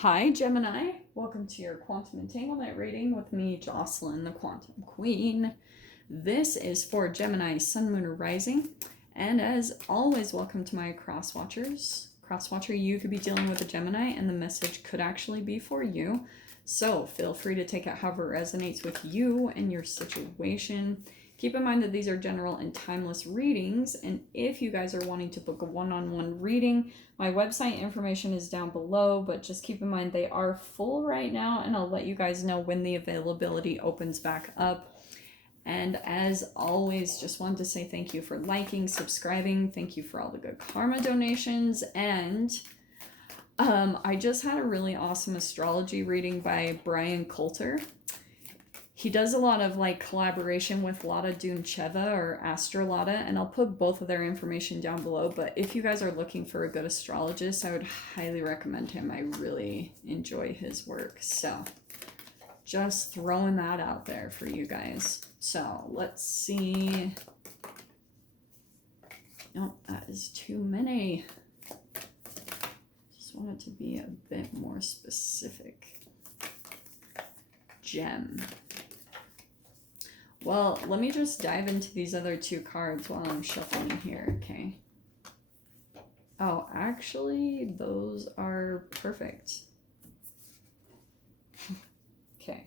Hi, Gemini. Welcome to your quantum entanglement reading with me, Jocelyn, the Quantum Queen. This is for Gemini, Sun, Moon, or Rising. And as always, welcome to my cross watchers. Cross watcher, you could be dealing with a Gemini, and the message could actually be for you. So feel free to take it however it resonates with you and your situation. Keep in mind that these are general and timeless readings, and if you guys are wanting to book a one-on-one reading, my website information is down below, but just keep in mind they are full right now, and I'll let you guys know when the availability opens back up. And as always, just wanted to say thank you for liking, subscribing, thank you for all the good karma donations, and I just had a really awesome astrology reading by BRYAN. He does a lot of like collaboration with Lada Duncheva or Astrolada, and I'll put both of their information down below. But if you guys are looking for a good astrologist, I would highly recommend him. I really enjoy his work. So just throwing that out there for you guys. So let's see. Nope, that is too many. Just want it to be a bit more specific. Gem. Well, let me just dive into these other two cards while I'm shuffling here, okay? Oh, actually, those are perfect. Okay.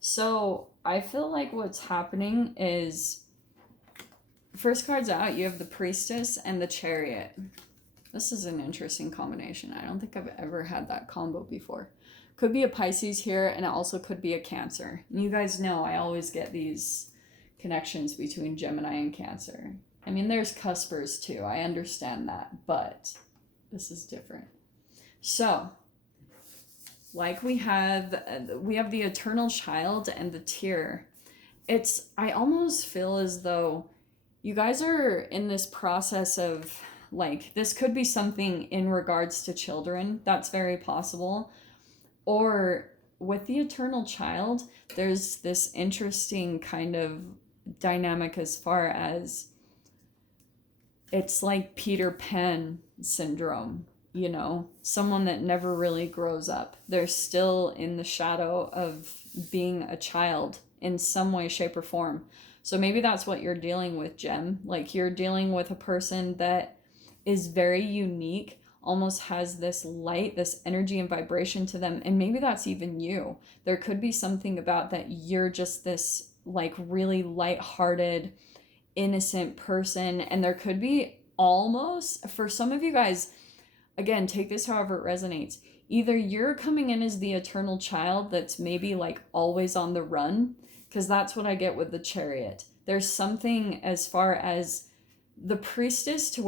So, I feel like what's happening is, first card's out, you have the Priestess and the Chariot. This is an interesting combination. I don't think I've ever had that combo before. Could be a Pisces here, and it also could be a Cancer. And you guys know I always get these connections between Gemini and Cancer. I mean, there's cuspers too. I understand that, but this is different. So, like we have the Eternal Child and the Tear. I almost feel as though you guys are in this process of, like, this could be something in regards to children. That's very possible. Or with the Eternal Child, there's this interesting kind of dynamic as far as it's like Peter Pan syndrome, you know, someone that never really grows up. They're still in the shadow of being a child in some way, shape, or form. So maybe that's what you're dealing with, Gem. Like, you're dealing with a person that is very unique, almost has this light, this energy and vibration to them, and maybe that's even you. There could be something about that you're just this like really light-hearted, innocent person, and there could be almost, for some of you guys, again, take this however it resonates, either you're coming in as the Eternal Child that's maybe like always on the run, because that's what I get with the Chariot. There's something as far as the Priestess, the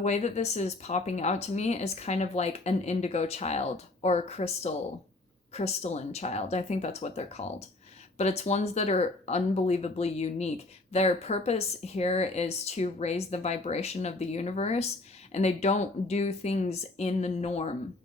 way that this is popping out to me is kind of like an Indigo Child or a crystalline child. I think that's what they're called. But it's ones that are unbelievably unique. Their purpose here is to raise the vibration of the universe, and they don't do things in the norm.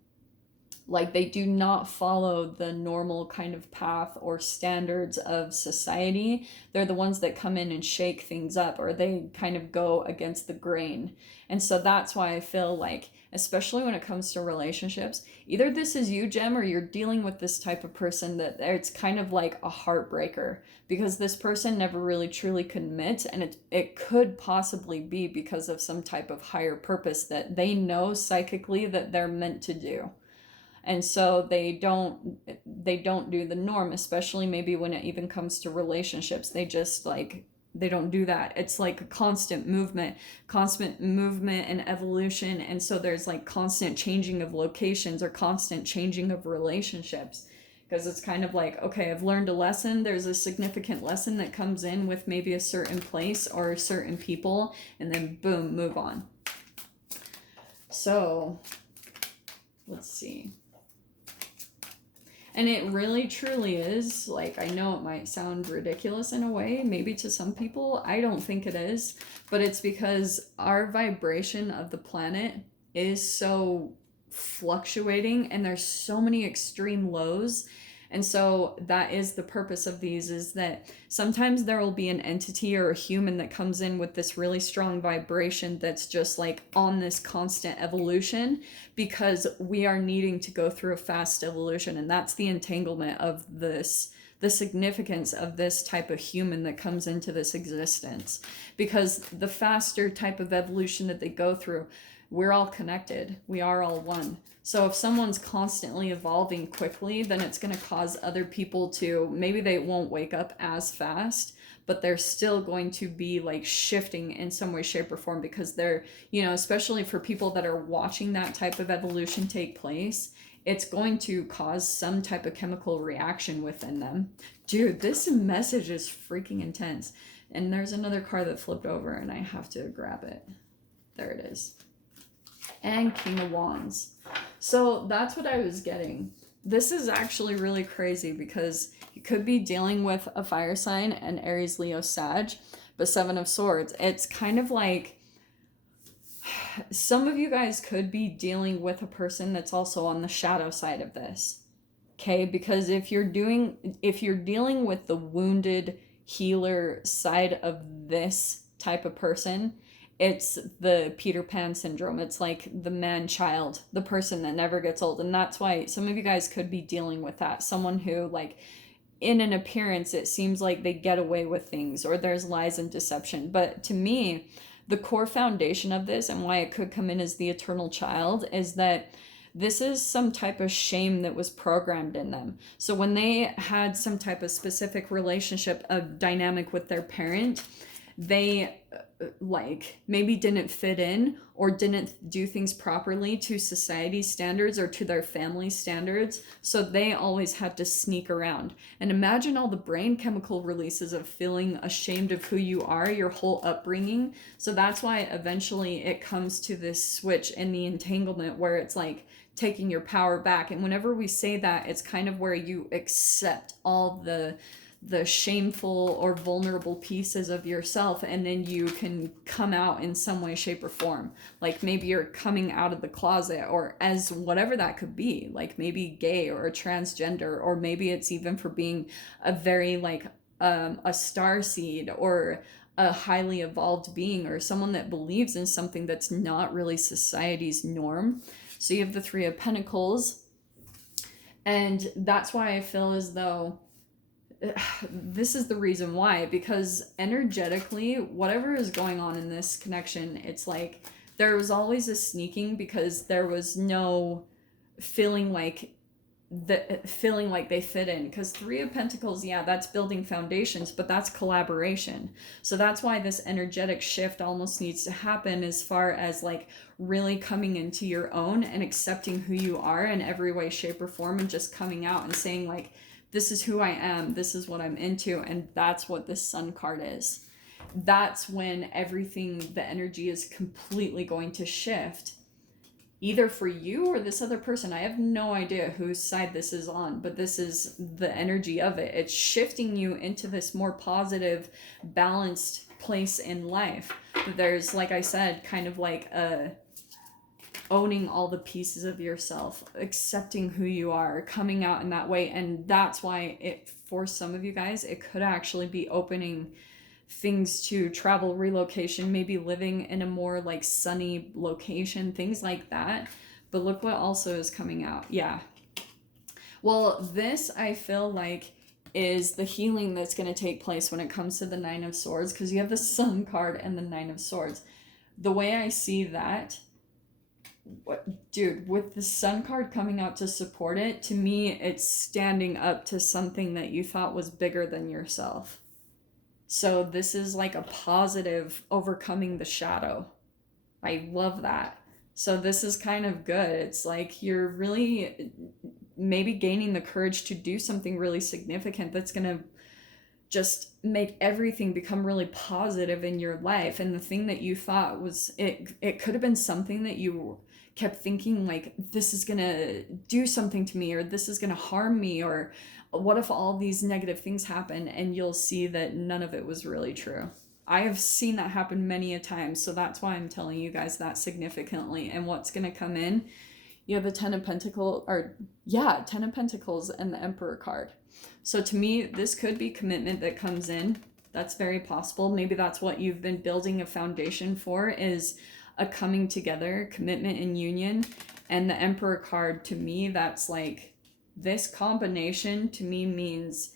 Like, they do not follow the normal kind of path or standards of society. They're the ones that come in and shake things up, or they kind of go against the grain. And so that's why I feel like, especially when it comes to relationships, either this is you, Gem, or you're dealing with this type of person that it's kind of like a heartbreaker, because this person never really truly commits, and it could possibly be because of some type of higher purpose that they know psychically that they're meant to do. And so they don't do the norm, especially maybe when it even comes to relationships. They just they don't do that. It's like a constant movement and evolution. And so there's like constant changing of locations or constant changing of relationships, because it's kind of like, okay, I've learned a lesson. There's a significant lesson that comes in with maybe a certain place or certain people, and then boom, move on. So let's see. And it really truly is, like, I know it might sound ridiculous in a way, maybe to some people. I don't think it is, but it's because our vibration of the planet is so fluctuating, and there's so many extreme lows. And so that is the purpose of these, is that sometimes there will be an entity or a human that comes in with this really strong vibration that's just like on this constant evolution, because we are needing to go through a fast evolution. And that's the entanglement of this, the significance of this type of human that comes into this existence. Because the faster type of evolution that they go through, we're all connected. We are all one. So if someone's constantly evolving quickly, then it's going to cause other people to, maybe they won't wake up as fast, but they're still going to be like shifting in some way, shape, or form, because they're, you know, especially for people that are watching that type of evolution take place, it's going to cause some type of chemical reaction within them. Dude, this message is freaking intense. And there's another card that flipped over and I have to grab it. There it is. And King of Wands. So that's what I was getting. This is actually really crazy because you could be dealing with a fire sign, an Aries, Leo, Sag, but Seven of Swords. It's kind of like some of you guys could be dealing with a person that's also on the shadow side of this. Okay, because if you're dealing with the wounded healer side of this type of person, it's the Peter Pan syndrome. It's like the man-child, the person that never gets old. And that's why some of you guys could be dealing with that. Someone who, like, in an appearance, it seems like they get away with things, or there's lies and deception. But to me, the core foundation of this, and why it could come in as the eternal child, is that this is some type of shame that was programmed in them. So when they had some type of specific relationship, a dynamic with their parent, they like maybe didn't fit in or didn't do things properly to society's standards or to their family standards. So they always had to sneak around. And imagine all the brain chemical releases of feeling ashamed of who you are, your whole upbringing. So that's why eventually it comes to this switch in the entanglement where it's like taking your power back. And whenever we say that, it's kind of where you accept all the shameful or vulnerable pieces of yourself, and then you can come out in some way, shape, or form. Like maybe you're coming out of the closet, or as whatever that could be, like maybe gay or a transgender, or maybe it's even for being a very like a star seed or a highly evolved being, or someone that believes in something that's not really society's norm. So you have the Three of Pentacles, and that's why I feel as though this is the reason why, because energetically, whatever is going on in this connection, it's like there was always a sneaking, because there was no feeling like they fit in. Because Three of Pentacles, yeah, that's building foundations, but that's collaboration. So that's why this energetic shift almost needs to happen, as far as like really coming into your own and accepting who you are in every way, shape, or form, and just coming out and saying like, this is who I am, this is what I'm into. And that's what this Sun card is. That's when everything, the energy is completely going to shift, either for you or this other person. I have no idea whose side this is on, but this is the energy of it. It's shifting you into this more positive, balanced place in life. There's, like I said, kind of like owning all the pieces of yourself, accepting who you are, coming out in that way. And that's why it, for some of you guys, it could actually be opening things to travel, relocation, maybe living in a more like sunny location, things like that. But look what also is coming out. Yeah. Well, this I feel like is the healing that's going to take place when it comes to the Nine of Swords, because you have the Sun card and the Nine of Swords. The way I see that, dude, with the Sun card coming out to support it, to me, it's standing up to something that you thought was bigger than yourself. So this is like a positive overcoming the shadow. I love that. So this is kind of good. It's like you're really maybe gaining the courage to do something really significant that's going to just make everything become really positive in your life. And the thing that you thought was, it could have been something that you kept thinking like, this is gonna do something to me, or this is gonna harm me, or what if all these negative things happen, and you'll see that none of it was really true. I have seen that happen many a time, so that's why I'm telling you guys that significantly. And what's gonna come in, You have the Ten of Pentacles, or yeah, Ten of Pentacles and the Emperor card. So to me, this could be commitment that comes in. That's very possible. Maybe that's what you've been building a foundation for, is a coming together, commitment and union. And the Emperor card, to me, that's like, this combination to me means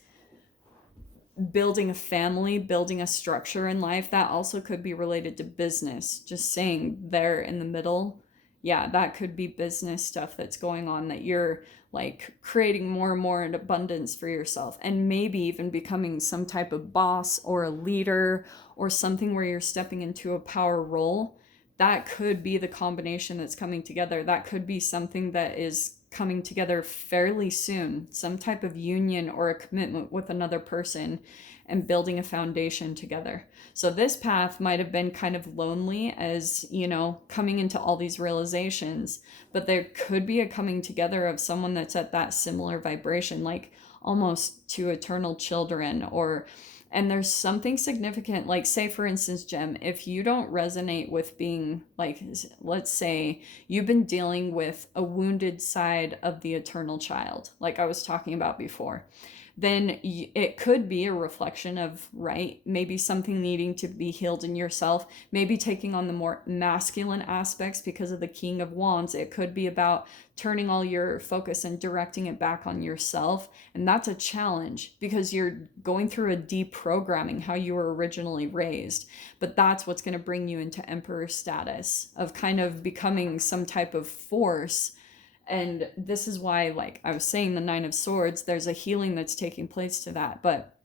building a family, building a structure in life. That also could be related to business. Just saying, there in the middle, yeah, that could be business stuff that's going on, that you're like creating more and more in abundance for yourself, and maybe even becoming some type of boss or a leader or something where you're stepping into a power role. That could be the combination that's coming together. That could be something that is coming together fairly soon, some type of union or a commitment with another person and building a foundation together. So this path might have been kind of lonely, as, you know, coming into all these realizations, but there could be a coming together of someone that's at that similar vibration, like almost to eternal children. Or and there's something significant, like, say for instance, Gem, if you don't resonate with being, like, let's say you've been dealing with a wounded side of the eternal child, like I was talking about before, then it could be a reflection of, right, maybe something needing to be healed in yourself, maybe taking on the more masculine aspects because of the King of Wands. It could be about turning all your focus and directing it back on yourself. And that's a challenge because you're going through a deprogramming how you were originally raised. But that's what's going to bring you into Emperor status, of kind of becoming some type of force. And this is why, like I was saying, the Nine of Swords, there's a healing that's taking place to that. But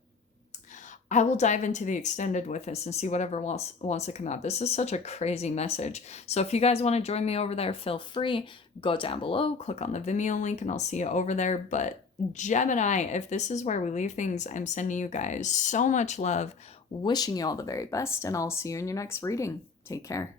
I will dive into the extended with this and see whatever wants to come out. This is such a crazy message. So if you guys want to join me over there, feel free. Go down below, click on the Vimeo link, and I'll see you over there. But Gemini, if this is where we leave things, I'm sending you guys so much love, wishing you all the very best, and I'll see you in your next reading. Take care.